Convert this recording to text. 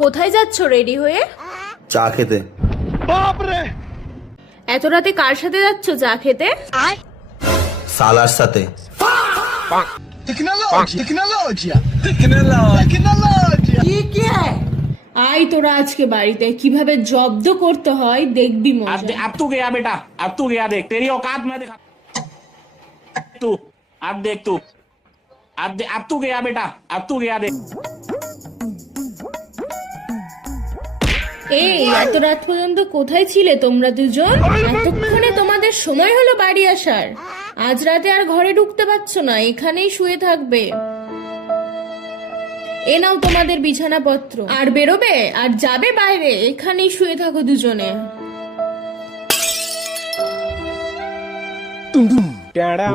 কোথায় যাচ্ছ রেডি হয়ে? চা খেতে। এত রাতে কার সাথে যাচ্ছ চা খেতে? সালার সাথে। আয় তোরা আজকে বাড়িতে কিভাবে জব্দ করতে হয় দেখবি মজা। अब तू गया बेटा, अब तू गया, देख तेरी औकात मैं दिखा तू। अब देख तू, अब तू गया बेटा, अब तू गया, देख। এই এত রাত পর্যন্ত কোথায় ছিলে তোমরা দুজন? এতক্ষণে তোমাদের সময় হলো বাড়ি আসার। আজ রাতে আর ঘরে ঢুকতে পারছো না, এখানেই শুয়ে থাকবে। এ নাও তোমাদের বিছানাপত্র। আর বেরোবে আর যাবে বাইরে, এখানেই শুয়ে থাকো দুজনে। टेढ़ा